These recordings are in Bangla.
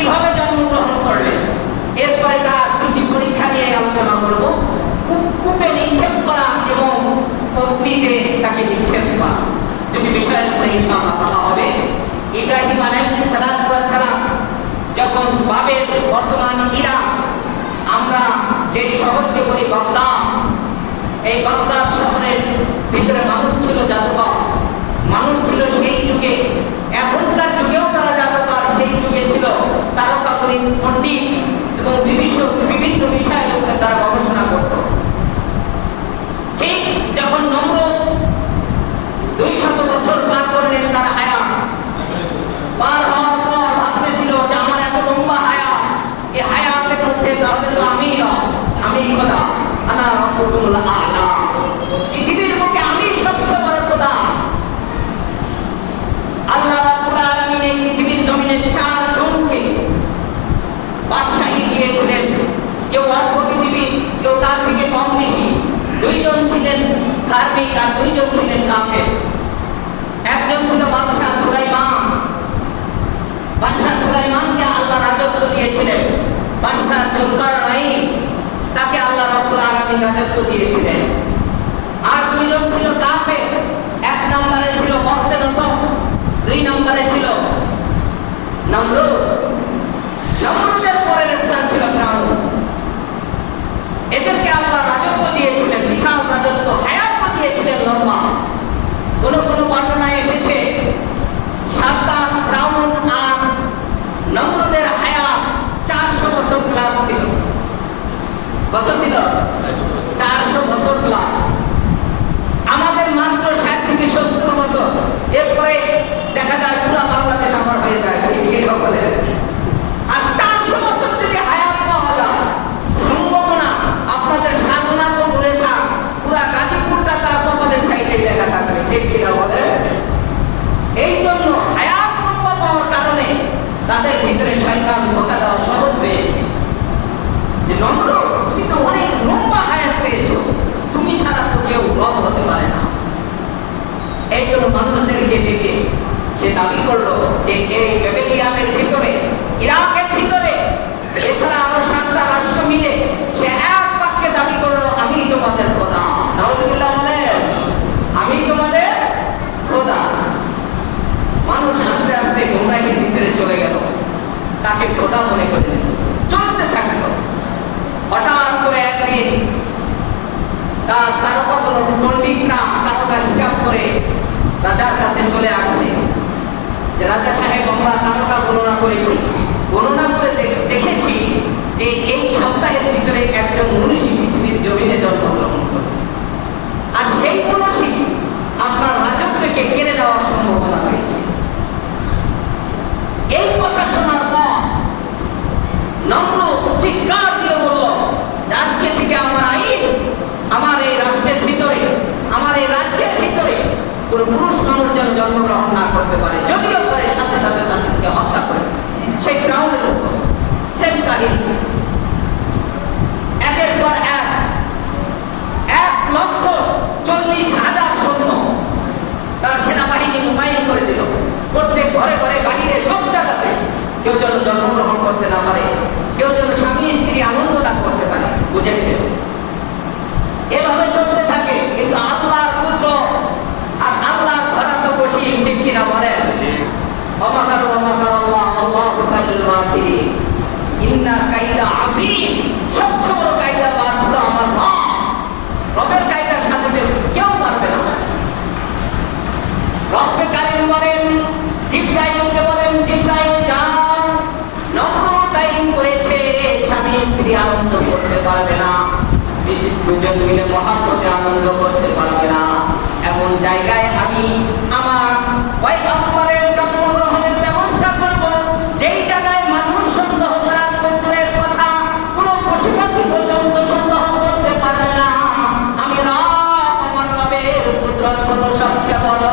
কিভাবে জন্মগ্রহণ করলেন, এরপরে তার দুটি পরীক্ষা নিয়ে আলোচনা করব। কূপে নিক্ষেপ করা এবং অগ্নিতে তাকে নিক্ষেপ করা, দুটি বিষয়ের উপরে ইনশাআল্লাহ কথা হবে। ইব্রাহিম আলাইহিস সালাম যখন বাবেল, বর্তমান ইরাক, আমরা যে শহরকে বলি বাগদাদ, এই বাগদাদ শহরের ভিতরে মানুষ ছিল জাদুকর, মানুষ ছিল সেই যুগে, এখনকার যুগেও তারা জাদুকর, সেই যুগে ছিল তারকাগুলি পণ্ডিত এবং বিভিন্ন বিষয়ের উপরে তারা গবেষণা করত। ঠিক যখন নমরুদ 200 বছর পার করলেন তার হায়াত, পার হওয়ার পর ভাবতেছিল যে আমার এত লম্বা হায়াত, এই হায়াতের মধ্যে তাহলে তো আমি খোদা, আনা রাব্বুকুল আ'লা, পৃথিবীর বুকে আমি সবচেয়ে বড় খোদা। আল্লাহ রাব্বুল আলামিন এই পৃথিবীর জমিনে 4 জনকে বাদশাহী দিয়েছিলেন, কেউ অল্প পৃথিবী, কেউ তার থেকে কম বেশি। 2 জন ছিলেন ধার্মিক আর 2 জন ছিলেন কাফের। একজন ছিল বাদশাহ সুলাইমান, বাদশাহ সুলাইমানকে আল্লাহ রাজত্ব দিয়েছিলেন। বাদশাহ জুলকারনাইন, তাকে আল্লাহ রাব্বুল আলামিন রাজত্ব দিয়েছিলেন। আর 2 জন ছিল কাফের, 1 নম্বরে ছিল বখতেনসর, 2 নম্বরে ছিল নমরুদ। নমরুদের পরের স্থান ছিল ফিরআউন। এদেরকে আল্লাহ রাজত্ব দিয়েছিলেন, বিশাল রাজত্ব, হায়াত দিয়েছিলেন লম্বা। কোন বর্ণনায় এসেছে ফিরআউন আর নমরুদের হায়াত 400 বছর প্লাস ছিল। কত ছিল? 400 বছর প্লাস। আমাদের মাত্র 60 থেকে 70 বছর, এরপরে দেখা যায় পুরো বাংলাদেশ আমার হয়ে যায়, ঠিক বলে। আর 400 বছর যদি হায়াত পাওয়া যায়, সম্ভাবনা আপনাদের সাধনা তো দূরে থাক, পুরা গাজীপুরটা তার কপালের সাইডে লেখা থাকবে, ঠিক কিনা বলে? এই জন্য হায়াত লম্বা পাওয়ার কারণে তাদের ভিতরে শয়তান ধোঁকা দেওয়া সহজ হয়েছে, যে নমরুদ তুমি তো অনেক লম্বা হায়াত পেয়েছো, তুমি ছাড়া তো কেউ রব হতে পারে না। এই জন্য মানুষদেরকে ডেকে সে দাবি করলো যে এই ব্যাবিলিয়ানের ভিতরে, ইরাকের ভিতরে, এছাড়া আরো 7টা রাষ্ট্র মিলে সে এক বাক্যে দাবি করলো, আমি তোমাদের খোদা। নাউজুবিল্লাহ বলেন, আমি তোমাদের খোদা। মানুষ আস্তে আস্তে গোমরাহির ভিতরে চলে গেল, তাকে খোদা মনে করে চলতে থাকলো। হঠাৎ করে একদিন তার তারকাগুলো পণ্ডিতরা তারকার হিসাব করে রাজার কাছে চলে আসছে যে রাজা সাহেব, আমরা তারকা গণনা করেছি, গণনা করে দেখেছি যে এই সপ্তাহের ভিতরে একজন মনীষী পৃথিবীর জমিনে জন্মগ্রহণ করবে, আর সেই মনীষী আপনার রাজত্বকে কেড়ে নেওয়ার সম্ভাবনা রয়েছে। এই কথা শোনার পর নমরুদ চিৎকার দিয়ে বলল, আজকে থেকে আমার আইন, আমার এই রাষ্ট্রের ভিতরে, আমার এই রাজ্যের ভিতরে কোন পুরুষ মানুষ যেন জন্মগ্রহণ না করতে পারে, যদিও করে সাথে সাথে তাদেরকে হত্যা করে। সেই ফিরআউনের উপর সেম কাহিনী, একের পর 1,40,000 সৈন্য তার সেনাবাহিনী মোতায়েন করে দিল। প্রত্যেক ঘরে ঘরে, বাহিরে, সব জায়গাতে কেউ যেন জন্মগ্রহণ করতে না পারে, কেউ যেন স্বামী স্ত্রী আনন্দ না করতে পারে, বুঝে নিল। এভাবে চলতে থাকে, কিন্তু আল্লাহর পুত্র আর আল্লাহর ধরা তো কঠিন, ঠিক কিনা বলেন? ওয়ামাকারু ওয়ামাকারাল্লাহ আল্লাহু খায়রুল মাকিরিন, ইন্না কাইদা আযীম। সবচেয়ে বড় কায়দাবাজ হলো আমার রব। রবের কায়দার সাথে কেউ পারবে না। রব্বে কারীম বলেন, জিবরাইলকে বলেন, জিবরাইল যাও, নমরুদ আইন করেছে স্বামী স্ত্রী আনন্দ করতে পারবে না, দুজন মিলে মহাব্বতে আনন্দ করতে পারবে না। এমন জায়গায় আমি আমার পয়গম্বরের জন্মগ্রহণের ব্যবস্থা করব, যেই জায়গায় মানুষ সন্দেহ করার দূরের কথা, কোনো পশু পাখি পর্যন্ত সন্দেহ করতে পারবে না। আমি রব, আমার রবের কুদরত হলো সবচেয়ে বড়।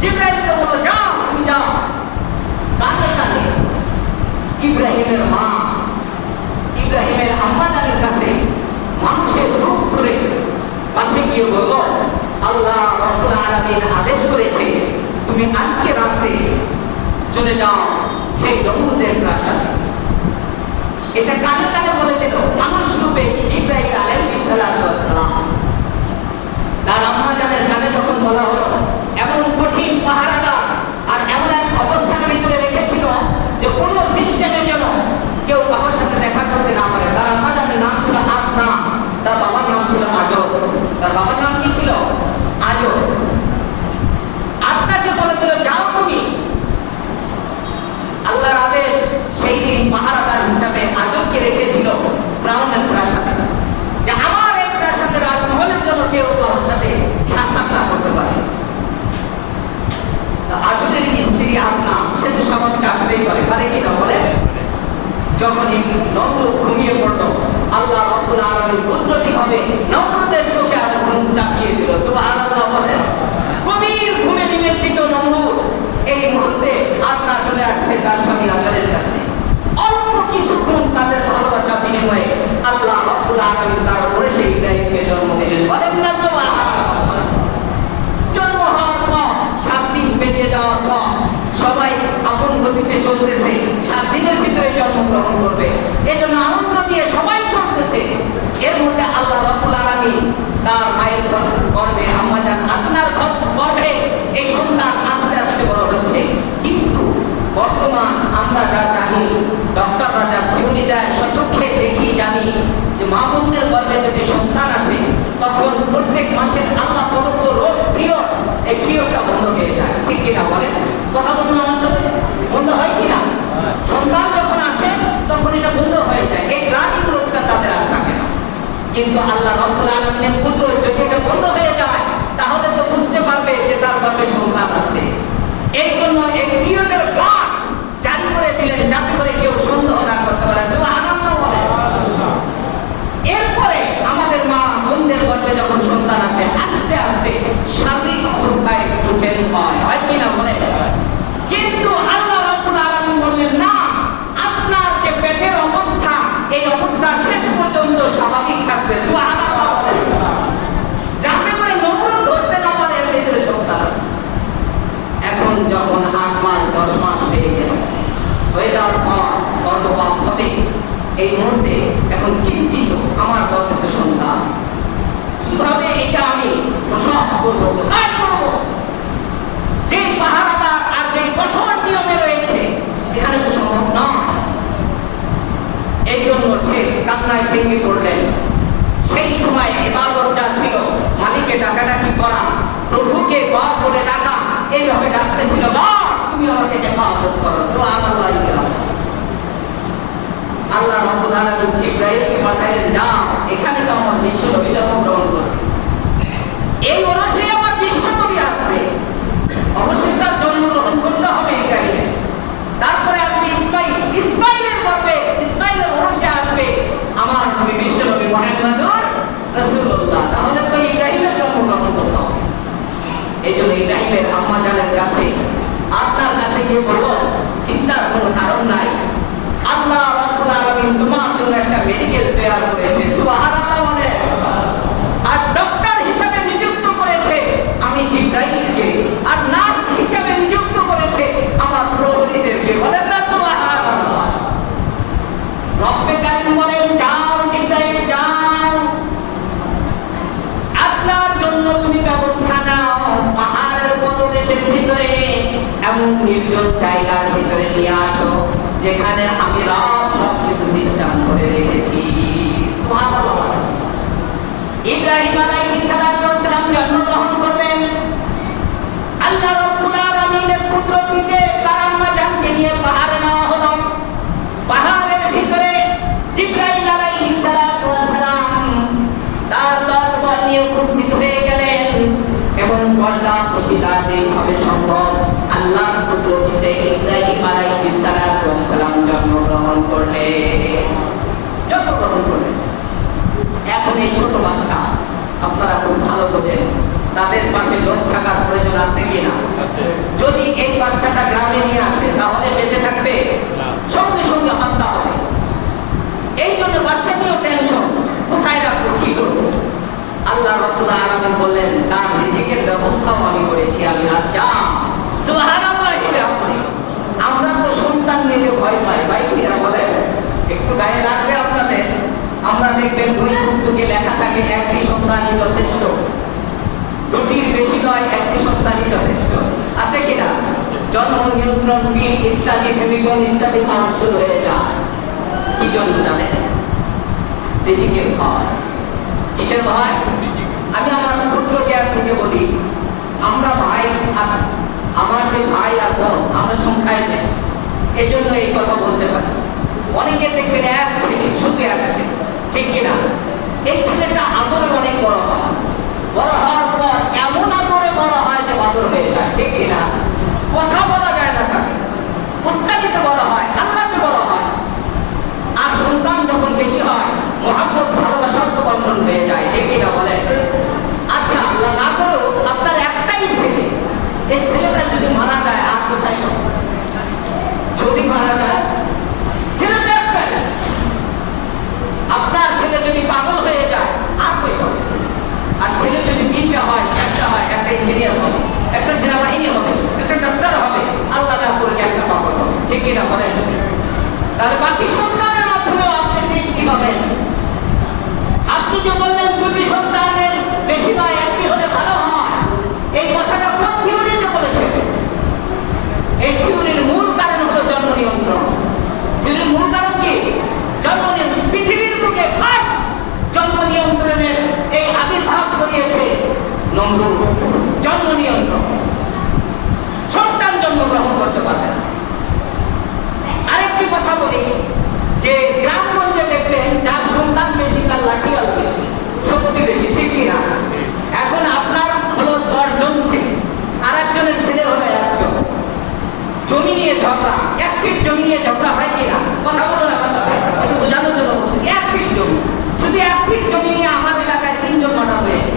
জিবরাইলকে বলো, যাও, তুমি যাও। কানে কানে ইব্রাহিমের মা, ইব্রাহিমের আম্মা জানের কাছে মানুষের রূপ ধরে পাশে গিয়ে বলল, আল্লাহ রাব্বুল আলামিন আদেশ করেছে তুমি আজকে রাত্রে চলে যাও সেই নমরুদের প্রাসাদে। এটা কানে কানে বলে দিল মানুষ রূপে জিবরাইল আলাইহিস সালাতু ওয়াস সালাম। তার আম্মা জানের কানে যখন বলা হলো, এমন কঠিন পাহারাদার আর এমন এক অবস্থার ভিতরে রেখেছিল যে কোন সিস্টেমে যেন কেউ কারোর সাথে দেখা করতে না পারে। তার আম্মা জানের নাম ছিল আপনা, তার বাবার নাম ছিল আজব। তার বাবার নাম কি ছিল? আজব। আপনাকে বলে দিল যাও তুমি। আল্লাহর আদেশ, সেই দিন পাহারাদার হিসাবে আজবকে রেখেছিল ফিরআউনের প্রাসাদে, যে আমার এই প্রাসাদে রাজমহলের জন্য কেউ কারোর সাথে সাক্ষাৎ না করতে পারে। আজবের স্ত্রী আপনা, সে তো স্বাভাবিক আসতেই পারে কি না বলে? যখন নমরুদ ঘুমিয়ে পড়লো, আল্লাহ রাব্বুল আলামিন কুদরতি হবে নমরুদের চোখে আর ঘুম চাপিয়ে দিল। সুবহানাল্লাহ বলে। গভীর ঘুমে নিমজ্জিত নমরুদ এই মুহূর্তে আপনা চলে আসছে তার স্বামী আজরের কাছে। অল্প কিছুক্ষণ তাদের ভালোবাসা বিনিময়ে আল্লাহ রাব্বুল আলামিন তার উপরে সেই ইব্রাহিমকে জন্ম দিলেন। বলেন না সুবহানাল্লাহ। জন্ম হওয়ার পর 7 দিন পেরিয়ে যাওয়ার পর সবাই আপন গতিতে চলতেছে, 7 দিনের ভিতরে জন্মগ্রহণ করবে, এজন্য আনন্দ নিয়ে সবাই চলতেছে। এর মধ্যে আল্লাহ রাব্বুল আলামিন তার মায়ের গর্ভে, আম্মা জান আপনার গর্ভে এই সন্তান আস্তে আস্তে বড় হচ্ছে। কিন্তু বর্তমান আমরা যা জানি, ডক্টররা যা থিওরি দেয়, সচক্ষে দেখি জানি যে মা বোনদের গর্ভে যদি সন্তান আসে তখন প্রত্যেক মাসের আল্লাহ প্রদত্ত রোগ পিরিয়ড, এই পিরিয়ডটা বন্ধ হয়ে যায়। ঠিক কিনা বলেন? কথা বলুন আমার সাথে। বন্ধ হয় কিনা? সন্তান যখন আসে তখন এটা বন্ধ হয়ে যায়, এই গ্লানিক রোগটা তাদের আর থাকে না। কিন্তু আল্লাহ রাব্বুল আলামিনের কুদরত, যদি এটা বন্ধ হয়ে যায় তাহলে তো বুঝতে পারবে যে তার গর্ভে সন্তান আছে। এই জন্য এই পিরিয়ডের ব্লক জারি করে দিলেন যাতে করে কেউ সন্দেহ না করতে পারে। সুবহানাল্লাহ বলে। এরপরে আমাদের মা বোনদের গর্ভে যখন সন্তান আসে আস্তে আস্তে শারীরিক অবস্থায় একটু চেঞ্জ হয় কিনা বলে? কিন্তু আল্লাহ রাব্বুল আলামিন বললেন না, আপনার যে পেটের অবস্থা, এই অবস্থা শেষ পর্যন্ত স্বাভাবিক থাকবে। সুবহানাল্লাহ বলে। যাতে করে নমরুদ ধরতে না পারে এর ভিতরে সন্তান আছে। এখন যখন 8 মাস 10 মাস হয়ে যাওয়ার পর গর্ভপাত হবে, এই মুহূর্তে এখন চিন্তিত, আমার গর্ভে তো সন্তান, কিভাবে এটা আমি প্রসব করবো, কোথায় করবো? যে পাহারাদার আর যে কঠোর নিয়মে রয়েছে এখানে তো সম্ভব না। এই জন্য সে কান্নায় ভেঙে পড়লেন। সেই সময় ইবাদত যা ছিল, মালিকে ডাকাডাকি করা, প্রভুকে গড বলে ডাকা, এইভাবে ডাকতেছিল, গড তুমি আমাকে হেফাজত করো। সুবহানাল্লাহ। আল্লাহ রাব্বুল আলামিন জিবরাইলকে পাঠাইলেন, যাও এখানে তো আমার বিশ্ব নবী জন্মগ্রহণ করবে, এই ওরসে আমার বিশ্ব নবী আসবে, অবশ্যই তার জন্মগ্রহণ করতে হবে ইব্রাহিমের। তারপরে আসবে ইসমাইল, ইসমাইলের গর্ভে, ইসমাইলের ওরসে আসবে আমার নবী বিশ্ব নবী মুহাম্মদুর রাসূলুল্লাহ। তাহলে তো ইব্রাহিমের জন্মগ্রহণ করতে হবে। এই জন্য ইব্রাহিমের আম্মা জানের কাছে, আপনার কাছে গিয়ে বলো, চিন্তার কোনো কারণ নাই, আল্লাহ রাব্বুল আলামিন তোমার জন্য একটা মেডিকেল তৈরি করেছে। সুবহানাল্লাহ বলে। আর ডক্টর হিসেবে নিযুক্ত করেছে আমি জিবরাইলকে, আর নার্স হিসেবে নিযুক্ত করেছে আমার প্রহরীদেরকে। বলেন না সুবহানাল্লাহ। রব্বে কারীম বলেন, যাও জিবরাইল যাও, আপনার জন্য তুমি ব্যবস্থা নাও, পাহাড়ের পদদেশের ভিতরে এমন নির্জন জায়গার ভিতরে নিয়ে আসো যেখানে আমি রব সবকিছু সিস্টেম করে রেখেছি। সুবহানাল্লাহ। ইব্রাহিম আলাইহিস সালাম জন্মগ্রহণ করবেন। আল্লাহ রাব্বুল আলামিনের কুদরতিতে তার আম্মা জানকে নিয়ে পাহাড়ে নেওয়া হলো। পাহাড়ের ভিতরে জিবরাইল আলাইহিস সালাম তার দলবল নিয়ে উপস্থিত হয়ে গেলেন এবং পর্দা প্রশিদাতে হবে সম্ভব আল্লাহর কুদরতিতে ইব্রাহিম আলাইহিস সালাম জন্মগ্রহণ একটু গায়ে লাগবে আপনাদের। আমরা দেখবেন বই পুস্তকে লেখা থাকে একটি সন্তানই যথেষ্ট, দুটির বেশি নয়, একটি সন্তানই যথেষ্ট। আছে কিনা? জন্ম নিয়ন্ত্রণ পিল ইত্যাদি ফেমিকন ইত্যাদি খাওয়া শুরু হয়ে যায়। কি জন্য জানেন? রিজিকের ভয়। কিসের ভয়? আমি আমার ক্ষুদ্র জ্ঞান থেকে বলি, আমরা ভাই আর আমার যে ভাই আর বোন, আমরা সংখ্যায় বেশি, এই জন্য এই কথা বলতে পারি। অনেকে দেখবেন এক ছেলে, শুধু এক ছেলে, ঠিক কিনা? এই ছেলেটা আদরে অনেক বড় হয়, বড় হওয়ার পর এমন আদরে বড় হয় যে বাদর হয়ে যায়, ঠিক কিনা? কথা বলা যায় না তাকে, উস্তাদিতে বড় হয়, আল্লাহকে বড় হয়। আর সন্তান যখন বেশি হয়, মহাব্বত ভালোবাসার তো বন্ধন হয়ে যায়, ঠিক কিনা বলেন? আচ্ছা, আল্লাহ না করো আপনার একটাই ছেলে, এই ছেলেটা যদি মারা যায় আর কোথায় হবে? যদি মারা যায়, ছেলে তো একটাই। আপনার ছেলে যদি পাগল হয়ে যায় আর কই হবে? আর ছেলে যদি তিনটা হয়, একটা হয়, একটা ইঞ্জিনিয়ার হবে, একটা সেনাবাহিনী হবে, একটা ডাক্তার হবে, আল্লাহ না করে একটা পাগল হবে, ঠিক কিনা বলেন? তাহলে বাকি সন্তানের মাধ্যমে আপনি শিক্ষিত হবেন। আপনি যে বললেন দুটি সন্তানের বেশি নয়, একটি হলে ভালো হয়, এই কথাটা কোন থিওরিতে বলেছে? এই থিওরির মূল কারণ হলো জন্ম নিয়ন্ত্রণ। থিওরির মূল কারণ কি? জন্ম নিয়ন্ত্রণ। পৃথিবীর বুকে ফার্স্ট জন্ম নিয়ন্ত্রণের এই আবির্ভাব করিয়েছে নমরুদ। জন্ম নিয়ন্ত্রণ, সন্তান জন্মগ্রহণ করতে পারবে না। আরেকটি কথা বলি, যে গ্রামগঞ্জে দেখবেন যার সন্তান বেশি তার লাঠিয়াল বেশি, শক্তি বেশি, ঠিক কিনা? এখন আপনার হলো 10 জন ছেলে, আর একজনের ছেলে হলো 1 জন। জমি নিয়ে ঝগড়া, 1 ফিট জমি নিয়ে ঝগড়া হয় কিনা? কথা বলো না আমার সাথে, একটু বোঝানোর জন্য বলতেছি। 1 ফিট জমি, শুধু 1 ফিট জমি নিয়ে আমার এলাকায় 3 জন মারা হয়েছে,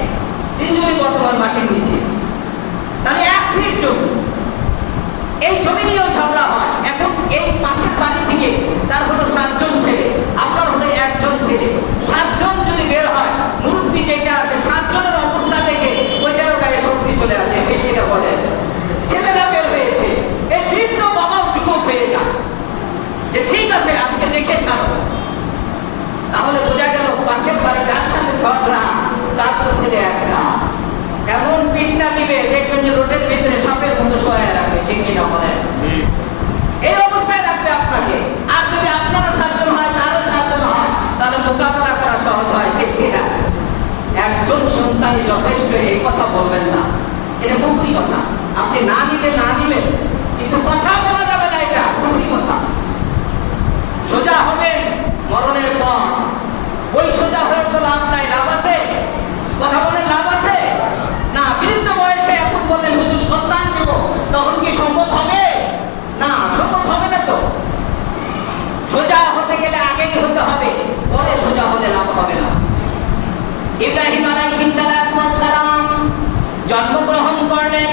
3 জনই বর্তমান মাটির নিচে। তাহলে 1 ফিট জমি, এই জমি নিয়েও ঝগড়া হয়। এখন এই পাশের বাড়ি থেকে তার হলো 7 জন ছেলে, আপনার হলো 1 জন ছেলে। 7 জন যদি বের হয়, মুরব্বী যেটা আছে 7 জনের অবস্থা দেখে ওইটারও গায়ে শক্তি চলে আসে, এটা বলে ছেলেরা বের হয়েছে। এই বৃদ্ধ বাবাও যুবক হয়ে যায় যে ঠিক আছে আজকে দেখে ছাড়বো। তাহলে বোঝা গেল পাশের বাড়ি যার সাথে ঝগড়া তার তো ছেলে একটা। এমন পিঠটা দিবে দেখবেন যে রোডের ভিতরে সাপের মতো শোয়া রাখবে, ঠিক কিনা বলেন? এই অবস্থায় রাখবে আপনাকে। আর যদি আপনারও 7 জন হয়, তারও 7 জন হয়, তাহলে মোকাবেলা করা সহজ হয়, ঠিক কিনা? একজন সন্তানই যথেষ্ট, এই কথা বলবেন না, এটা মুখরি কথা। আপনি না নিলে না নিবেন, কিন্তু কথা বলা যাবে না, এটা মুখরি কথা। সোজা হবেন মরণের পর, ওই সোজা হয়ে তো লাভ নাই। লাভ আছে? কথা বলেন, লাভ আছে না? বৃদ্ধ বয়সে এখন বললেন হুজুর সন্তান দেব, তখন কি সম্ভব হবে? না, সম্ভব হবে না। তো সোজা হতে গেলে আগেই হতে হবে, পরে সোজা হলে লাভ হবে না। ইব্রাহিম আলাইহিস সালাম জন্মগ্রহণ করলেন,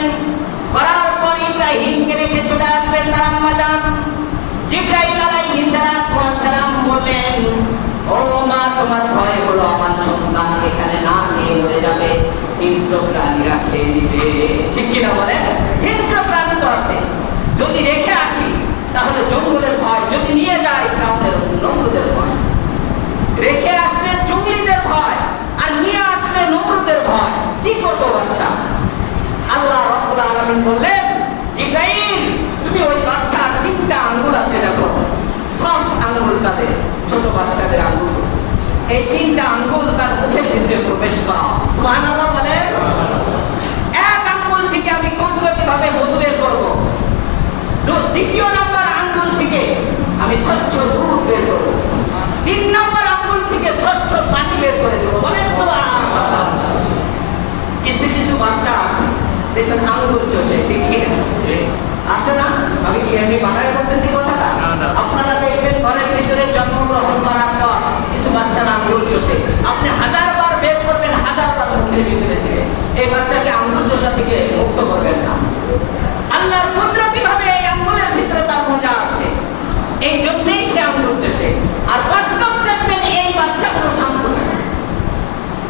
করার পর ইব্রাহিমকে রেখে চলে আসবেন তার আম্মা জান। জিবরাইল আলাইহিস সালাম বললেন, ও মা, তোমার ভয় হলো আমার সন্তান এখানে না খেয়ে মরে যাবে, হিংস্র প্রাণীরা খেয়ে নিবে, ঠিক কিনা বলেন? হিংস্র প্রাণী তো আছে, যদি রেখে আসি তাহলে জঙ্গলের ভয়, যদি নিয়ে যায় ফিরআউনের নমরুদের ভয়। রেখে আসলে জঙ্গলিদের ভয়, আর নিয়ে আসলে নমরুদের ভয়। কি করবো বাচ্চা? আল্লাহ রাব্বুল আলামিন বললেন, জিবরাইল তুমি ওই বাচ্চার 3টা আঙ্গুল আছে দেখো, সব আঙ্গুল তাদের, ছোট বাচ্চাদের আঙ্গুল, এই 3টা আঙ্গুল তার মুখের ভিতরে প্রবেশ করা। সুবহানাল্লাহ বলেন। 1 আঙ্গুল থেকে আমি কুদরতি ভাবে মধু বের করবো, 2য় নাম্বার আঙ্গুল থেকে আমি স্বচ্ছ দুধ বের করবো, 3 নাম্বার আঙ্গুল থেকে স্বচ্ছ পানি বের করে দেবো। বলেন সুবহানাল্লাহ। কিছু কিছু বাচ্চা আছে দেখবেন আঙ্গুল চষে, ঠিক কিনা? আছে না? আমি কি এমনি বানায় করতেছি কথাটা? আপনারা দেখবেন ঘরের ভিতরে জন্মগ্রহণ করার পর কিছু বাচ্চারা আঙ্গুল চষে, আপনি 1000 বার বের করবেন, 1000 বার মুখের ভিতরে দেবে, এই বাচ্চাকে আঙ্গুল চষা থেকে মুক্ত করবেন না। আল্লাহর কুদরতি ভাবে এই আঙ্গুলের ভিতরে তার মজা আছে, এই জন্যই সে আঙ্গুল চষে। আর বাস্তব দেখবেন এই বাচ্চাগুলো শান্ত থাকে,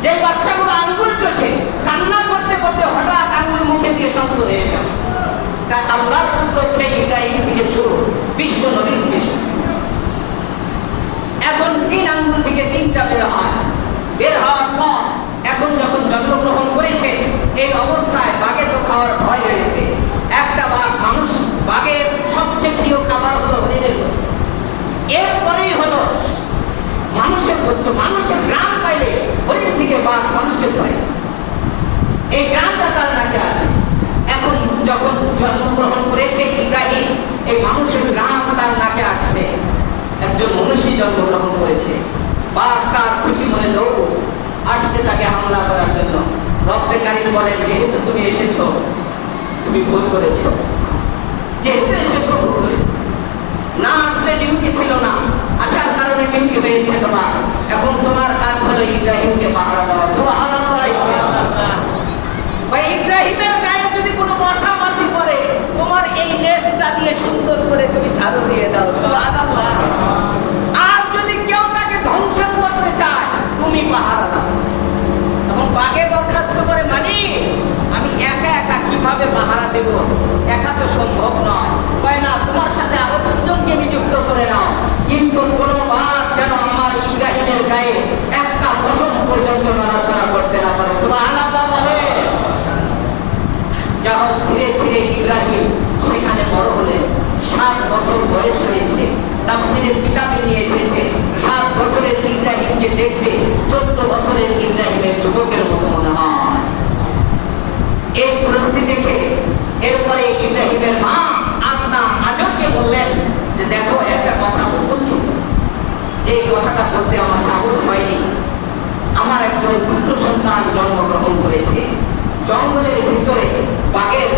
যে বাচ্চাগুলো আঙ্গুল চষে কান্না করতে করতে হঠাৎ আঙ্গুল মুখে দিয়ে শান্ত হয়ে যাবে। তাই আল্লাহর পুত্র হচ্ছে ইব্রাহিম থেকে শুরু, বিশ্ব নবী থেকে শুরু। এই অবস্থায় বাঘে তো খাওয়ার ভয় রয়েছে। একটা বাঘ বাঘের সবচেয়ে প্রিয় খাবার হলো হরিণের গোস্ত, এরপরেই হলো মানুষের গোস্ত। মানুষের গ্রাম পাইলে হরিণ থেকে বাঘ মানুষের ধরে, এই গ্রামটা তার নাকে আসে। এখন যখন জন্মগ্রহণ করেছে ইব্রাহিম, এই মানুষের গ্রাম তার নাকে আসছে। একজন মনুষ্য জন্মগ্রহণ করেছে, বাঘ তার খুশি মনে লোক আসছে তাকে হামলা করার জন্য। রব্বে কারীম বলেন, যেহেতু তুমি এসেছো তুমি ভুল করেছো, যেহেতু এসেছো ভুল করেছো। না আসলে ডিউটি ছিল না, আসার কারণে ডিউটি হয়েছে তোমার। এখন তোমার কাজ হলো ইব্রাহিমকে পাহারা দেওয়া। সুবহানাল্লাহ। ইব্রাহিমের গায়ে যদি কোনো মশা মাছি পড়ে, তোমার এই লেজটা দিয়ে সুন্দর করে তুমি ঝাড়ু দিয়ে দাও। সুবহানাল্লাহ। আর যদি কেউ তাকে ধ্বংস করতে চায়, তুমি পাহারা দাও। তখন বাঘে দরখাস্ত করে, মানে আমি একা একা কিভাবে পাহারা দেব? একা তো সম্ভব নয়। কয় না, তোমার সাথে আরো 3 জনকে নিযুক্ত করে নাও, কিন্তু কোনো বাঘ যেন আমার ইব্রাহিমের গায়ে একটা পশম পর্যন্ত নড়াচড়া করতে না পারে। সুবহানাল্লাহ বলে। যা হোক, ধীরে ধীরে ইব্রাহিম সেখানে বড় হলেন। 7 বছর বয়স হয়েছে। তাফসীরের কিতাবে নিয়ে এসেছে 7 বছরের ইব্রাহিমকে দেখতে 14 বছরের ইব্রাহিমের যুবকের মতো মনে হয়। এই পরিস্থিতি দেখে এরপরে ইব্রাহিমের মা আদনা আজকে বললেন যে দেখো, একটা কথা বলছি, যে কথাটা বলতে আমার সাহস হয়নি। আমার একজন পুত্র সন্তান জন্মগ্রহণ করেছে, জঙ্গলের ভিতরে বাঘের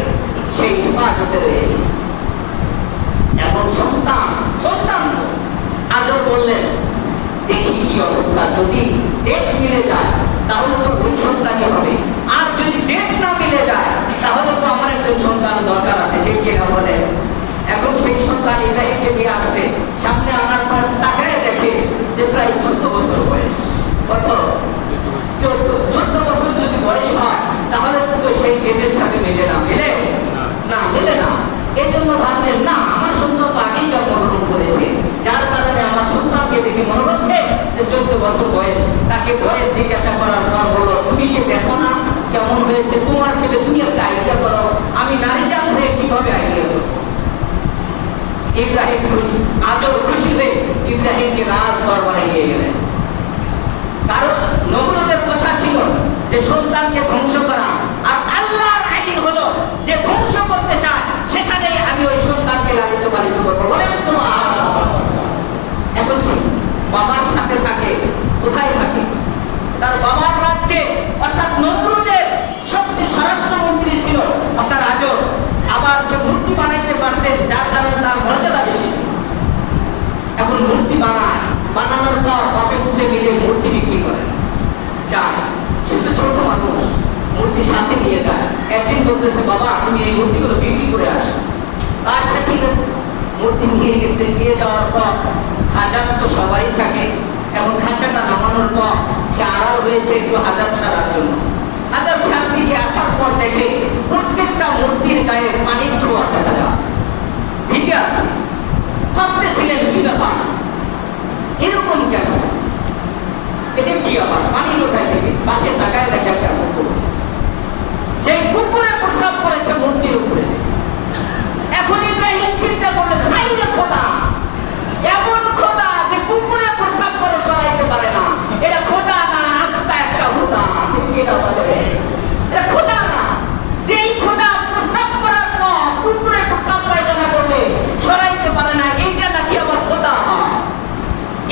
সেই হেফাজতে রয়েছে। এখন সন্তান আজও বললেন, দেখি কি অবস্থা, যদি ডেট মিলে যায় তাহলে তো ওই সন্তানই হবে, আর যদি ডেট না মিলে যায় তাহলে তো আমার একজন সন্তান দরকার আছে। ঠিক কিনা বলেন? এখন সেই সন্তান ইব্রাহিমকে দিয়ে আসছে। সামনে আনার পর তাকায় দেখে যে প্রায় 14 বছর বয়স। কত? 14 বছর যদি বয়স হয় তাহলে তো সেই ডেটের সাথে মেলে না। মেলে না। এই জন্য ভাবলেন, না, আমার সন্তান তো আগেই জন্মগ্রহণ করেছে, যার কারণে আমার সন্তানকে দেখে মনে হচ্ছে যে 14 বছর বয়স। তাকে বয়স জিজ্ঞাসা করার পর বলো, তুমি কি দেখো না কেমন হয়েছে তোমার ছেলে? তুমি একটা আইডিয়া করো, আমি নারী জাত হয়ে কিভাবে আইডিয়া করবো? ইব্রাহিম খুশি, আজও খুশি হয়ে ইব্রাহিমকে রাজ দরবারে নিয়ে গেলেন। কারণ নমরুদের কথা ছিল যে সন্তানকে ধ্বংস করা, আর আল্লাহর আইন হলো যে ধ্বংস করতে চায় সেখানেই আমি ওই সন্তানকে লালিত পালিত করবো। বলেন সুবহানাল্লাহ। এখন সে বাবার সাথে থাকে, কোথায় থাকে? তার বাবার রাজ্যে, অর্থাৎ নমরুদের সবচেয়ে স্বরাষ্ট্রমন্ত্রী ছিল আপনার আজব। আবার সে মূর্তি বানাইতে পারতেন, যার কারণে তার মর্যাদা বেশি ছিল। এখন মূর্তি বানানোর পর বাপে পুঁতে মিলে মূর্তি বিক্রি করে যায়। সে তো ছোট মানুষ, মূর্তি সাথে নিয়ে যায়। একদিন বলতেছে, বাবা তুমি এই মূর্তিগুলো বিক্রি করে আসো। আচ্ছা ঠিক আছে। মূর্তি নিয়ে গেছে। নিয়ে যাওয়ার পর হাজার তো সবাই থাকে। এখন খাঁচাটা নামানোর পর সে আড়াল হয়েছে একটু হাজার ছাড়ার জন্য। হাজার ছাড় দিয়ে আসার পর দেখে প্রত্যেকটা মূর্তির গায়ে পানির ছোঁয়া দেখা যায়, ভিজে আছে। ভাবতেছিলেন কি ব্যাপার, এরকম কেন? এটা কি আবার পানি কোথায় থেকে? পাশে তাকায় দেখে একটা কুকুর, সেই কুকুরে প্রসাব করেছে মূর্তির উপরে। এখন ইব্রাহিম চিন্তা করলেন, হাই রে খোদা, এমন খোদা যে কুকুরে প্রসাব করে সরাইতে পারে না। এটা খোদা না, আস্তা একটা খোদা। এটা খোদা না, যেই খোদা প্রসাব করার পর কুকুরে প্রসাব পায়খানা করলে সরাইতে পারে না, এইটা নাকি আবার খোদা?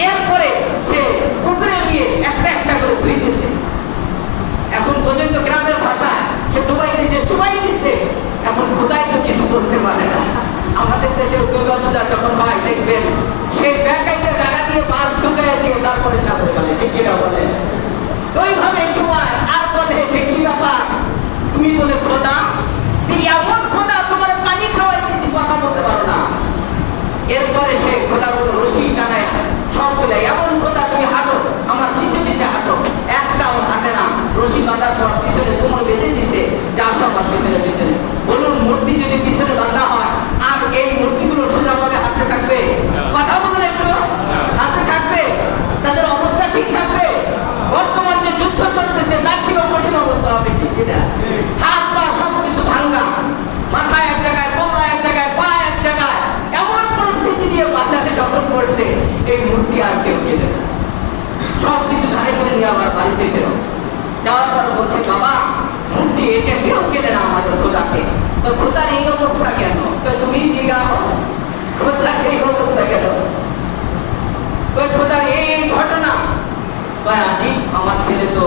এরপরে সে পুকুরে নিয়ে একটা একটা করে ধুই দিয়েছে। এখন পর্যন্ত গ্রামের ভাষায় সে ডুবাই দিয়েছে, চুবাই দিয়েছে। এখন খোদাই তো কিছু করতে পারে না। আমাদের দেশে দুর্গা পূজা যখন হয় দেখবেন, সেই ব্যাকাইতে জায়গা দিয়ে বাস ঢুকাই দিয়ে তারপরে সাথে বলে, ঠিক কিনা বলে? ওইভাবে চুবায় আর বলে যে কি ব্যাপার, তুমি বলে খোদা? এমন খোদা তোমার পানি খাওয়াই দিয়েছি, কথা বলতে পারো না। এরপরে সে খোদাগুলো রশি টানায় সব বলে, এমন খোদা তুমি হাঁটো, আমার পিছে পিছে হাঁটো। একটাও হাঁটে না। রশি বাঁধার পর পিছনে কোমর বেঁধে দিছে, যা সব আর পিছনে পিছনে। বলুন, মূর্তি যদি পিছনে বাঁধা হয় আর এই মূর্তিগুলো সোজাভাবে হাঁটতে থাকবে? কথা বলুন একটু, হাঁটতে থাকবে? তাদের অবস্থা ঠিক থাকবে? বর্তমান যে যুদ্ধ চলতেছে তার থেকেও কঠিন অবস্থা হবে, ঠিক কিনা? বাড়িতে ফেরো। যাওয়ার পর বলছে, বাবা মূর্তি এটা কেউ কেনে না আমাদের খোদাকে, তো খোদার এই অবস্থা কেন? তো তুমি জিজ্ঞাসা, খোদার এই অবস্থা কেন? ওই খোদার এই ঘটনা আজি আমার ছেলে তো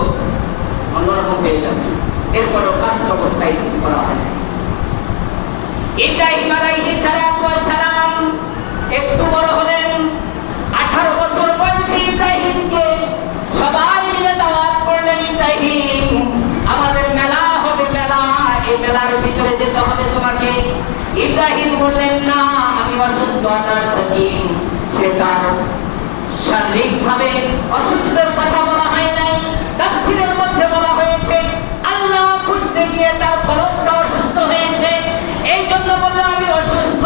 অন্যরকম হয়ে যাচ্ছে। এরপরও কাজের অবস্থায় কিছু করা হয় না। ইব্রাহিম আলাইহিস সালাম একটু বড় হলেন, 18 বছর বয়সী ইব্রাহিমকে সবাই মিলে দাওয়াত করলেন, ইব্রাহিম আমাদের মেলা হবে, মেলা, এই মেলার ভিতরে যেতে হবে তোমাকে। ইব্রাহিম বললেন, না আমি অসুস্থ, আনা সাকিম। সে তার শারীরিকভাবে অসুস্থের কথা বলা হয় নাই, তাফসীরের মধ্যে বলা হয়েছে আল্লাহ খুঁজতে গিয়ে তার কলবটা অসুস্থ হয়েছে, এই জন্য বলল আমি অসুস্থ।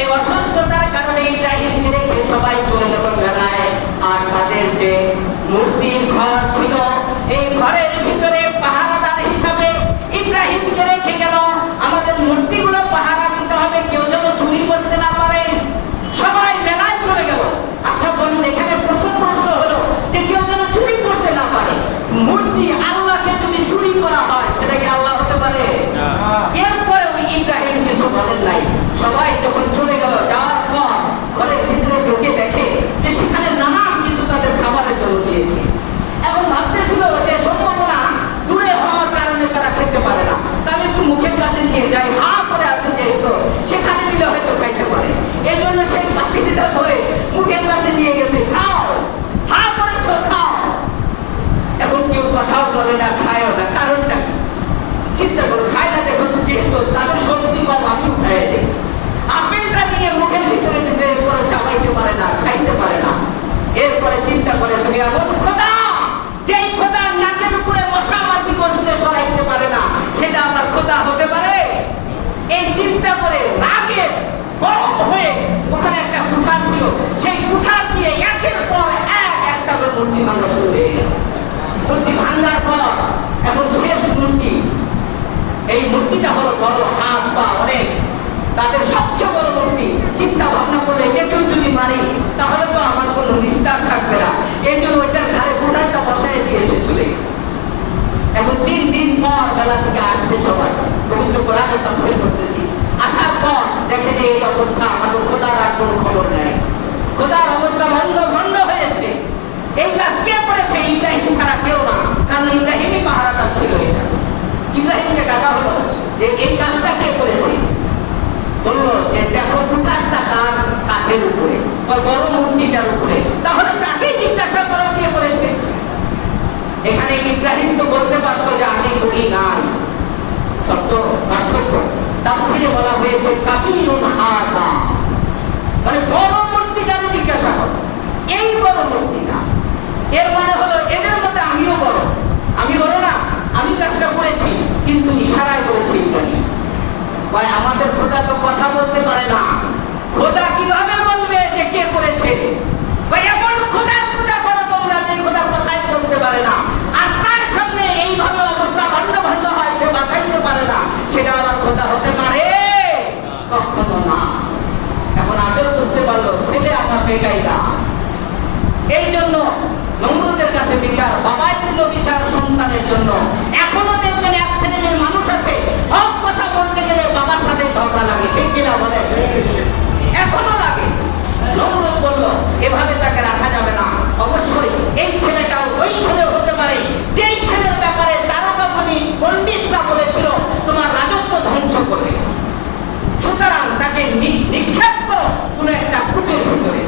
এই অসুস্থতার কারণে ইব্রাহিমকে রেখে সবাই চলে গেল মেলায়। আর তাদের যে মূর্তির ঘর ছিল, এই ঘরের ভিতরে পাহারাদার হিসাবে ইব্রাহিমকে রেখে গেল। আমাদের মূর্তিগুলো পাহারা দিতে হবে, কেউ যেন চুরি করতে না পারে। সবাই মেলায় চলে গেল। আচ্ছা বলুন, এখানে প্রথম প্রশ্ন হলো যে কেউ যেন চুরি করতে না পারে। মূর্তি আল্লাহকে যদি চুরি করা হয়, সেটা কি আল্লাহ হতে পারে? এরপরে ওই ইব্রাহিম কিছু বলেন নাই। সবাই যখন চলে গেল, যাওয়ার পর ঘরের ভিতরে ঢুকে দেখে যে সেখানে নানান কিছু তাদের খাবারের জন্য দিয়েছে। এখন ভাবতেছিল যে সম্ভাবনা দূরে হওয়ার কারণে তারা খেতে পারে না, তাহলে একটু মুখের কাছে নিয়ে যাই, হা করে আছে যেহেতু সেখানে নিলে হয়তো খাইতে পারে। এই জন্য সেই পাতিটা ধরে মুখের কাছে নিয়ে গেছে, খাও, হা করেছ খাও। এখন কেউ কথাও বলে না, খায়ও না, কারণটা চিন্তা করো, খায় না দেখুন, যেহেতু তাদের শক্তি কম, আমি উঠাই দিই। আপেলটা নিয়ে মুখের ভিতরে দিছে, এরপরে চাবাইতে পারে না, খাইতে পারে না। এরপরে চিন্তা করে, তুমি এমন খোদা, যেই খোদা নাকের উপরে মশা মাছি বসলে সরাইতে পারে না, সেটা আমার খোদা হতে পারে? এই চিন্তা করে রাগে গরম হয়ে ওখানে একটা কুঠার ছিল, সেই কুঠার দিয়ে একের পর এক একটা করে মূর্তি ভাঙা শুরু হয়ে গেল। মূর্তি ভাঙার পর এখন শেষ মূর্তি, এই মূর্তিটা হলো বড়, হাত পা অনেক, তাদের সবচেয়ে বড় মূর্তি। চিন্তা ভাবনা করলে কেউ যদি মারি তাহলে তো আমার কোনো নিস্তার থাকবে না, এই জন্য ওইটার ঘাড়ে কুঠারটা বসায় দিয়ে এসে চলে গেছে। এখন 3 দিন পর বেলা থেকে আসছে সবাই, পবিত্র কোরআনে তাফসীর করতেছি। আসার পর দেখে যে এই অবস্থা, আমাদের খোদার আর কোনো খবর নেই, খোদার অবস্থা ভণ্ড হয়েছে। এই কাজ কে করেছে? ইব্রাহিম ছাড়া কেউ না, কারণ ইব্রাহিমই পাহারাদার ছিল। এটা ইব্রাহিমকে ডাকা হলো যে এই কাজটা কে করেছে? বললো যে দেখো কুঠারটা তার কাঠের উপরে, বড় মূর্তিটার উপরে, তাহলে তাকে জিজ্ঞাসা করো কে করেছে। এখানে ইব্রাহিম তো বলতে পারতো যে আমি করি নাই, সত্য পার্থক্য। তাফসীরে বলা হয়েছে কাবীরুন হাযা, মানে বড় মূর্তিটাকে জিজ্ঞাসা করো, এই বড় মূর্তিটা। এর মানে হলো এদের মধ্যে আমিও বড়, আমি বড় না, আমি কাজটা করেছি, কিন্তু ইশারায় করেছি ইব্রাহিম। ভাই আমাদের খোদা তো কথা বলতে পারে না, খোদা কিভাবে বলবে যে কে করেছে? ভাই এমন খোদার পূজা করো তোমরা যে খোদা কথাই বলতে পারে না, আর তার সামনে এইভাবে অবস্থা ভণ্ড হয়, সে বাঁচাইতে পারে না, সেটা আমার খোদা হতে পারে? কখনো না। এখন আদর বুঝতে পারলো ছেলে আমার বেকায়দা। এই জন্য নমরুদের কাছে বিচার, বাবাই দিল বিচার সন্তানের জন্য। এখনো দেখবেন এক শ্রেণীর মানুষ আছে, হক কথা বলতে গেলে বাবার সাথে ঝগড়া লাগে, ঠিক কিনা বলে? এখনো লাগে। নমরুদ বলল এভাবে তাকে রাখা যাবে না, অবশ্যই এই ছেলেটাও ওই ছেলে হতে পারে যেই ছেলের ব্যাপারে তারকামণি পণ্ডিতরা বলেছিল তোমার রাজত্ব ধ্বংস করবে। সুতরাং তাকে নিক্ষেপ করো কোন একটা কূপের ভিতরে।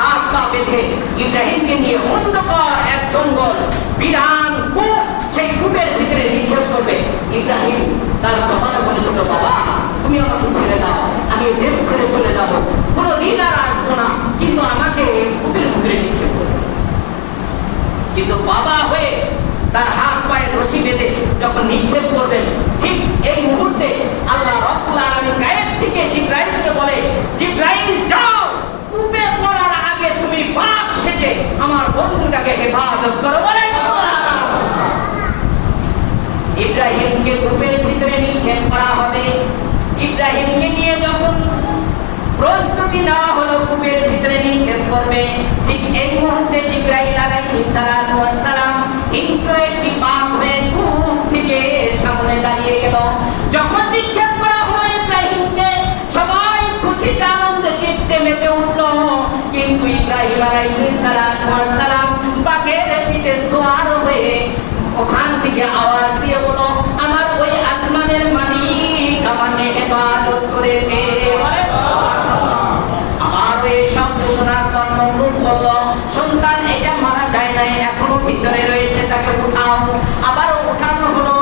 হাত পা বেঁধে ইব্রাহিমকে নিয়ে অন্ধকার এক জঙ্গল, বিরান কূপ, সেই কূপের ভিতরে নিক্ষেপ করবে। ইব্রাহিম তার জবানে বলেছিল, বাবা তুমি আমাকে ছেড়ে দাও, আমি দেশ ছেড়ে চলে যাবো, কোনোদিন আর আসবো না, কিন্তু আমাকে কূপের ভিতরে নিক্ষেপ করবে। কিন্তু বাবা হয়ে তার হাত পায়ে রশি বেঁধে যখন নিক্ষেপ করবেন, ঠিক এই মুহূর্তে আল্লাহ রাব্বুল আলামিন গায়েব থেকে জিবরাইলকে বলে, জিবরাইল যাও, কূপে পড়ার আগে তুমি পাক সেজে আমার বন্ধুটাকে হেফাজত করো। বলে ইব্রাহিমকে কূপের ভিতরে নিক্ষেপ করা হবে। ইব্রাহিমকে নিয়ে যখন প্রস্তুতি নেওয়া হলো কূপের ভিতরে নিক্ষেপ করবে, ঠিক এই মুহূর্তে জিবরাইল আলাইহিস সালাম কিন্তু ইব্রাহিম আলাইহিস সালাম বাঘের পিঠে সওয়ার হয়ে ওখান থেকে আওয়াজ দিয়ে বলো, আমার ওই আসমানের মালিক আমাকে হেফাজত করেছে। আর এই শব্দ শোনার পর নমরুদ বলল, সন্তান এটা মারা যায় নাই, এখনো ভিতরে রয়েছে, তাকে উঠাও। আবারও উঠানো হলো।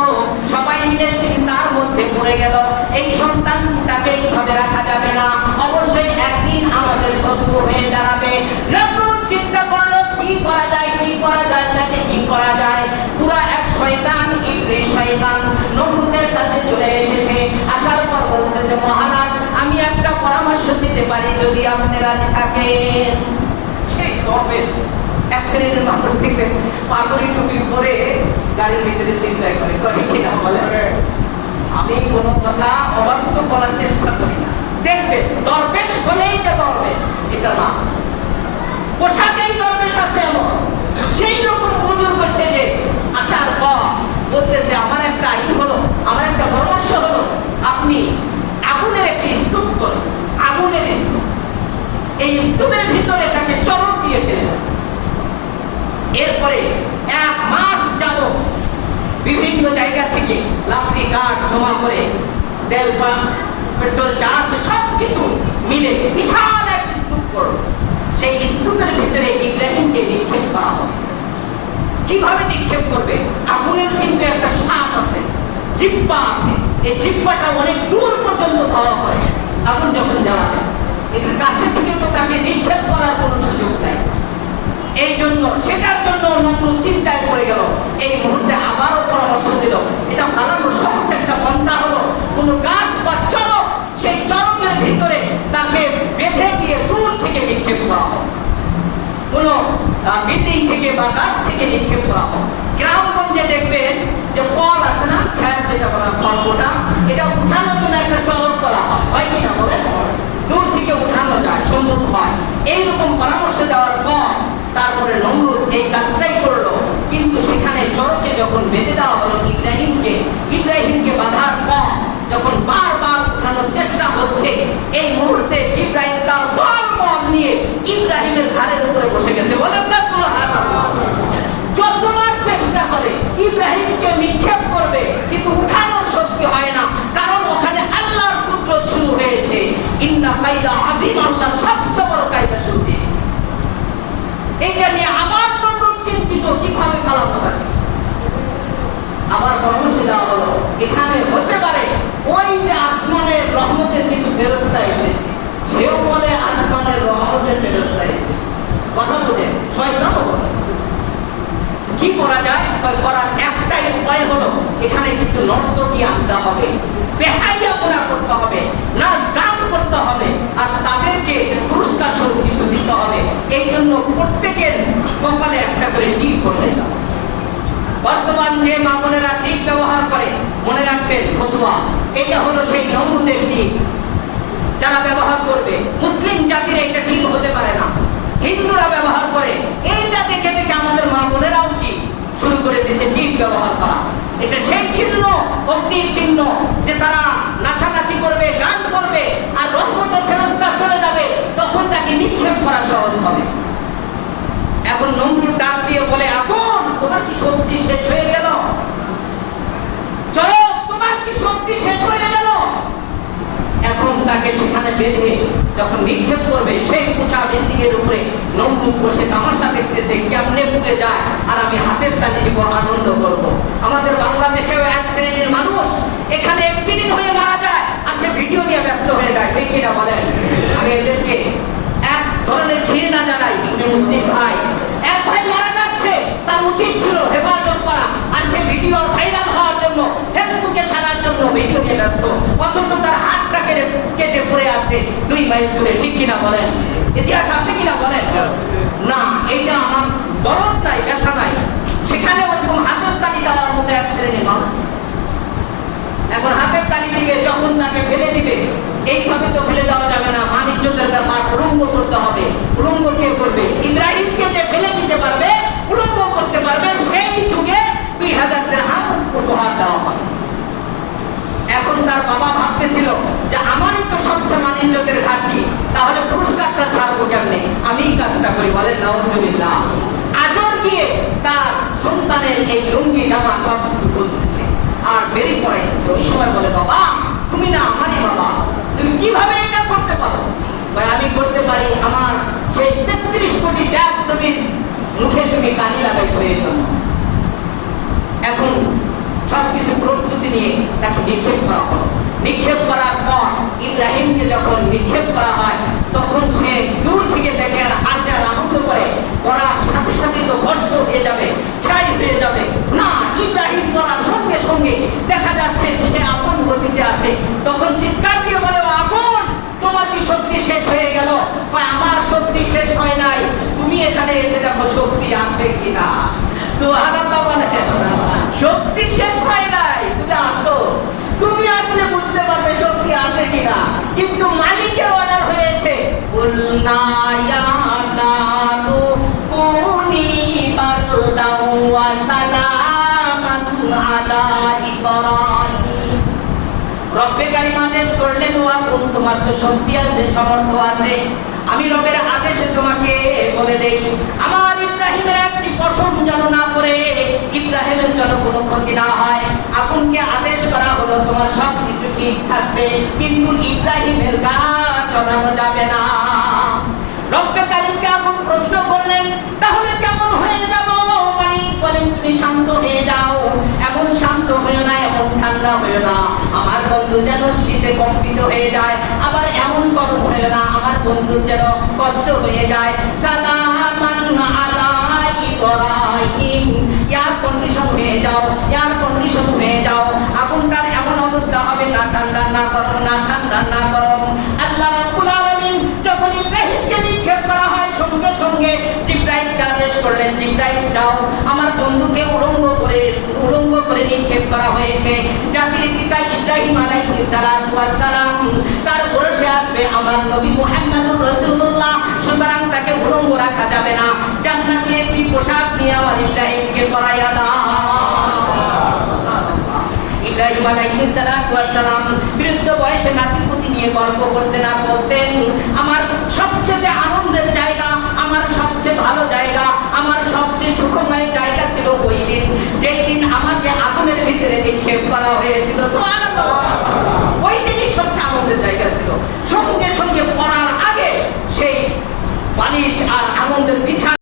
সবাই মিলে চিন্তার মধ্যে পড়ে গেল, এই সন্তানটাকে এইভাবে রাখা যাবে না, অবশ্যই একদিন আমাদের শত্রু হয়ে দাঁড়াবে। নমরুদ চিন্তা করলো কি করা যায়, কি করা যায়, তাকে কি করা যায়। পুরা এক শয়তান, ইবলিস শয়তান নমরুদের কাছে চলে এসেছে। আসার পর বলতেছে, মহারাজ আমি একটা পরামর্শ দিতে পারি যদি আপনি রাজি থাকেন। সেই দরবেশ এক শ্রেণীর মানুষ দেখবে পাগড়ি টুপি পরে গাড়ির ভিতরে চিন্তা করে কিনা বলে, আমি কোনো কথা অবাস্তব বলার চেষ্টা করি না। দেখবে দরবেশ হলেই যে দরবেশ এটা না, পোশাকেই দরবেশ আছে এমন। সেই রকম বুজুর্গ সেজে আসার পর বলতেছে, আমার একটা আইন হলো, আমার একটা পরামর্শ হলো, আপনি আগুনের একটি স্তূপ করুন, আগুনের স্তূপ। এই স্তূপের ভিতরে তাকে চরক দিয়ে ফেলেন। এরপরে 1 মাস যাব বিভিন্ন জায়গা থেকে লাকড়ি কাঠ জমা করে, তেল বা পেট্রোল যা আছে সব কিছু মিলে বিশাল এক স্তূপ করো। সেই স্তূপের ভিতরে ইব্রাহিমকে নিক্ষেপ করা হবে। কিভাবে নিক্ষেপ করবে? আগুনের কিন্তু একটা সাপ আছে, জিহ্বা আছে। এই জিহ্বাটা অনেক দূর পর্যন্ত ধাওয়া করে আগুন যখন জ্বালাবে। এর কাছে থেকে তো তাকে নিক্ষেপ করার কোনো সুযোগ নাই। এই জন্য সেটার জন্য নমরুদ চিন্তায় পড়ে গেল। এই মুহূর্তে আবারও পরামর্শ দিল, এটা ফালানো সহজ একটা পন্থা হলো, কোনো গাছ বা চরক, সেই চরকের ভিতরে তাকে বেঁধে দিয়ে দূর থেকে নিক্ষেপ করা হবে। কোনো বিল্ডিং থেকে বা গাছ থেকে নিক্ষেপ করা হবে। গ্রামগঞ্জে দেখবেন যে কল আছে না, খেয়াল যেটা বলা খড়টা, এটা উঠানোর জন্য একটা চরক করা হয় কিনা বলেন? দূর থেকে উঠানো যায়, সম্ভব হয়। এইরকম পরামর্শ দেওয়ার পর তারপরে নমরুদ এই কাজটাই করলো। কিন্তু সেখানে চরকে যখন বেঁধে দেওয়া হলো ইব্রাহিমকে বাঁধার পর যখন বারবার উঠানোর চেষ্টা হচ্ছে, এই মুহূর্তে জিবরাইল তার দলবল নিয়ে ইব্রাহিমের ঘাড়ের উপরে বসে গেছে। বলেন না সুবহানাল্লাহ। যতবার চেষ্টা করে ইব্রাহিমকে নিক্ষেপ করবে, কিন্তু উঠানোর শক্তি হয় না, কারণ ওখানে আল্লাহর কুদরত শুরু হয়েছে। ইন্না কায়দা আযীম, আল্লাহর সবচেয়ে বড় কায়দা শুরু হয়েছে। এটা নিয়ে আবার নমরুদ চিন্তিত, কিভাবে পালাতে পারে। আবার পরামর্শ দেওয়া হলো, এখানে হতে পারে ওই যে আসমানের রহমতের কিছু ফেরেশতা এসেছে, সেও বলে আসমানের রহমতের ফেরেশতা এসেছে। কথা বুঝেন? শয়তান অবশ্য। কি করা যায়? করার একটাই উপায় হলো, এখানে কিছু নর্তকী আনতে হবে, বেহাইয়াপনা করতে হবে, নাচ গান করতে হবে, আর তাদেরকে পুরস্কার স্বরূপ কিছু দিতে হবে। এই জন্য প্রত্যেকের কপালে একটা করে টিপ বসে যাবে। বর্তমান যে মা বোনেরা টিপ ব্যবহার করে, মনে রাখবেন ফতুয়া, এটা হলো সেই নমরুদের টিপ। যারা ব্যবহার করবে, মুসলিম জাতির এটা টিপ হতে পারে না, হিন্দুরা ব্যবহার করে। এইটা দেখে দেখে আমাদের মা বোনেরাও কি শুরু করে দিয়েছে টিপ ব্যবহার করা। এটা সেই চিহ্ন, অগ্নির চিহ্ন, যে তারা নাচানাচি করবে, গান করবে, আর রহমতের ফেরেশতা চলে যাবে, তখন তাকে নিক্ষেপ করা সহজ হবে। এখন নমরুদ ডাক দিয়ে বলে, আগুন তোমার কি শক্তি শেষ হয়ে গেল? চলো, তোমার কি শক্তি শেষ হয়ে গেল? এখন তাকে সেখানে বেঁধে যখন নিক্ষেপ করবে, সেই উঁচা বিল্ডিং এর উপরে নমরুদ বসে তামাশা দেখতেছে, কেমনে পুড়ে যায়, আর আমি হাতের তালি দিব, আনন্দ করব। আমাদের বাংলাদেশেও এক শ্রেণীর মানুষ এখানে অ্যাক্সিডেন্ট হয়ে মারা যায়, আর সে ভিডিও নিয়ে ব্যস্ত হয়ে যায়, ঠিক কিনা বলেন? আমি এদেরকে এক ধরনের ঘৃণা জানাই। মুসলিম ভাই, এক ভাই মারা যাচ্ছে, তার উচিত ছিল হেফাজত করা, আর সে ভিডিও ভাইরাল হওয়ার জন্য, ফেসবুকে ছাড়ার জন্য ভিডিও নিয়ে ব্যস্ত, অথচ তার হাতটা কেটে পড়ে আছে 2 মাইল দূরে, ঠিক কিনা বলেন? ইতিহাস আছে কিনা বলেন? না, এইটা আমার দরদ নাই, ব্যথা নাই। সেখানে ওরকম হাতের তালি দেওয়ার মতো এক শ্রেণীর মানুষ। এখন হাতের তালি দিবে, যখন তাকে ফেলে দিবে, এইভাবে তো ফেলে দেওয়া যাবে না, মান-ইজ্জতের ব্যাপার, উলঙ্গ করতে হবে। উলঙ্গ কে করবে? ইব্রাহিমকে যে ফেলে দিতে পারবে, উলঙ্গ করতে পারবে, সেই যুগে 2000 দিরহাম উপহার দেওয়া হবে। এখন তার বাবা ভাবতেছিল যে আমারই তো সবচেয়ে মান-ইজ্জতের ঘাটতি, তাহলে পুরস্কারটা ছাড়বো কেমনে, আমিই কাজ ইসলামের এই লুঙ্গি জামা সব কিছু বলতেছে আর বেরি পড়াইতেছে। ওই সময় বলে, বাবা তুমি না আমারই বাবা, তুমি কিভাবে এটা করতে পারো? ভাই আমি করতে পারি, আমার সেই 33 কোটি দেব তুমি মুখে তুমি কালি লাগাইছো এর জন্য। এখন সবকিছু প্রস্তুতি নিয়ে তাকে নিক্ষেপ করা হলো। নিক্ষেপ করার পর ইব্রাহিমকে যখন নিক্ষেপ করা হয় তখন সে দূর থেকে দেখে আর হাসে আর আনন্দ করে। করার সাথে সাথে তো বর্ষ হয়ে যাবে, ছাই হয়ে যাবে না। ইব্রাহিম করার সঙ্গে সঙ্গে দেখা যাচ্ছে সে আপন গতিতে আছে। তখন চিৎকার দিয়ে বলে, আপন তোমার কি শক্তি শেষ হয়ে গেল? আমার শক্তি শেষ হয় নাই, তুমি এখানে এসে দেখো শক্তি আছে কিনা। সুবহানাল্লাহ বলে, শক্তি শেষ হয় নাই, তুমি আছো, তুমি আসলে বুঝতে পারবে শক্তি আছে কিনা। কিন্তু মালিকের অর্ডার হয়েছে, কুলনা ইয়া নারু কুনি বারদাও ওয়া সালামান আলা ইব্রাহিম। রব্বে কারীম আদেশ করলেন, ওয়া কুন তোমার তো শক্তি আছে, সামর্থ্য আছে। আমি রবের আদেশে তোমাকে বলে দেই, আমার ইব্রাহিমের একটি পশম যেন না করে, ইব্রাহিমের যেন কোনো ক্ষতি না হয়। আগুনকে আদেশ করা হলো, তোমার সব কিছু ঠিক থাকবে, কিন্তু ইব্রাহিমের গা চলানো যাবে না। রব্বে কারীমকে আগুন প্রশ্ন করলেন, তাহলে কেমন হয়ে যাব? মালিক বলেন, তুমি শান্ত হয়ে যাও, এমন শান্ত হয়েও না, এমন ঠান্ডা হয়েও না আমার বন্ধু যেন শীতে কম্পিত হয়ে যায়, আবার এমন গরম হয়ে না আমার বন্ধু যেন কষ্ট হয়ে যায়। সালামান আলা ইব্রাহিম, এয়ার কন্ডিশন হয়ে যাও, এয়ার কন্ডিশন হয়ে যাও। আগুনটার এমন অবস্থা হবে না ঠান্ডা না গরম, না ঠান্ডা না গরম। আল্লাহ রাব্বুল আলামিন যখন ইব্রাহিমকে নিক্ষেপ করা হয় সঙ্গে সঙ্গে জিবরাইলকে আদেশ করলেন, জিবরাইল যাও, আমার বন্ধুকে উলঙ্গ করে নিক্ষেপ করা হয়েছে। জাতির পিতা ইব্রাহিম আলাইহিস সালাতু ওয়াস সালাম, তার ভরসা আসবে আমার নবী মুহাম্মদুর রাসূলুল্লাহ, সুতরাং তাকে উলঙ্গ রাখা যাবে না। জান্নাতি একটি পোশাক নিয়ে আমার ইব্রাহিমকে পরাইয়া দাও। ইব্রাহিম আলাইহিস সালাতু ওয়াস সালাম বৃদ্ধ বয়সে নাতিপুতি নিয়ে গল্প করতেন আর বলতেন, আমার সবচেয়ে আনন্দের জায়গা, আমার সবচেয়ে ভালো জায়গা, আমার সবচেয়ে সুখময় জায়গা ছিল ওই দিন যেই দিন আমাকে আগুনের ভিতরে নিক্ষেপ করা হয়েছে।